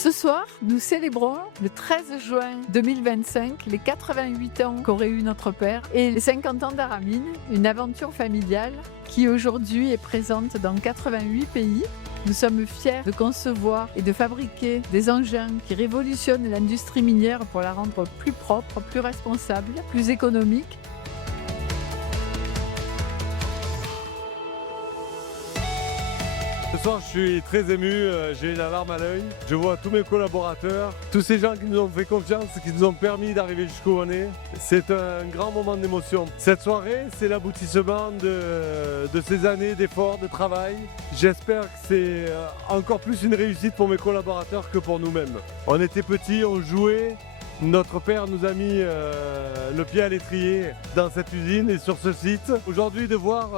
Ce soir, nous célébrons le 13 juin 2025 les 88 ans qu'aurait eu notre père et les 50 ans d'Aramine, une aventure familiale qui aujourd'hui est présente dans 88 pays. Nous sommes fiers de concevoir et de fabriquer des engins qui révolutionnent l'industrie minière pour la rendre plus propre, plus responsable, plus économique. Ce soir, je suis très ému, j'ai la larme à l'œil. Je vois tous mes collaborateurs, tous ces gens qui nous ont fait confiance, qui nous ont permis d'arriver jusqu'où on est. C'est un grand moment d'émotion. Cette soirée, c'est l'aboutissement de ces années d'efforts, de travail. J'espère que c'est encore plus une réussite pour mes collaborateurs que pour nous-mêmes. On était petits, on jouait. Notre père nous a mis le pied à l'étrier dans cette usine et sur ce site. Aujourd'hui, de voir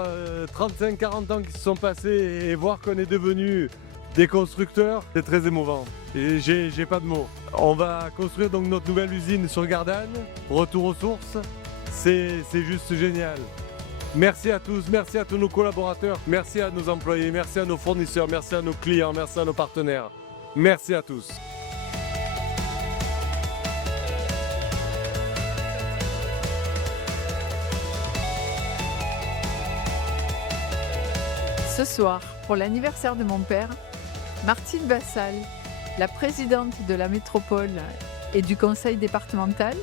35-40 ans qui se sont passés et voir qu'on est devenus des constructeurs, c'est très émouvant. Et j'ai pas de mots. On va construire donc notre nouvelle usine sur Gardanne, retour aux sources. C'est juste génial. Merci à tous, merci à tous nos collaborateurs, merci à nos employés, merci à nos fournisseurs, merci à nos clients, merci à nos partenaires. Merci à tous. Ce soir, pour l'anniversaire de mon père, Martine Vassal, la présidente de la métropole et du conseil départemental,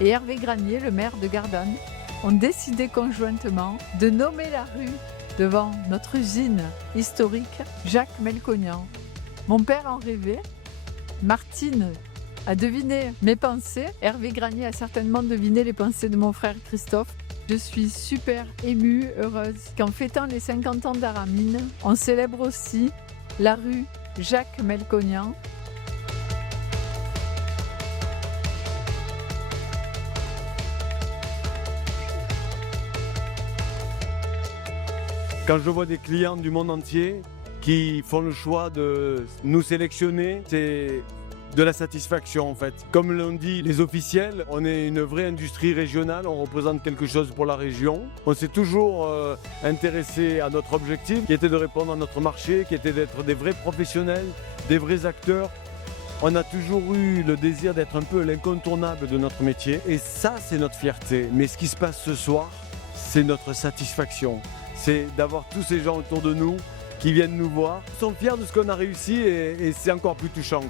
et Hervé Granier, le maire de Gardanne, ont décidé conjointement de nommer la rue devant notre usine historique Jacques Melconian. Mon père en rêvait, Martine a deviné mes pensées, Hervé Granier a certainement deviné les pensées de mon frère Christophe. Je suis super émue, heureuse qu'en fêtant les 50 ans d'Aramine, on célèbre aussi la rue Jacques Melconian. Quand je vois des clients du monde entier qui font le choix de nous sélectionner, c'est de la satisfaction en fait. Comme l'ont dit les officiels, on est une vraie industrie régionale, on représente quelque chose pour la région. On s'est toujours intéressé à notre objectif qui était de répondre à notre marché, qui était d'être des vrais professionnels, des vrais acteurs. On a toujours eu le désir d'être un peu l'incontournable de notre métier et ça c'est notre fierté. Mais ce qui se passe ce soir, c'est notre satisfaction. C'est d'avoir tous ces gens autour de nous qui viennent nous voir. Ils sont fiers de ce qu'on a réussi et c'est encore plus touchant.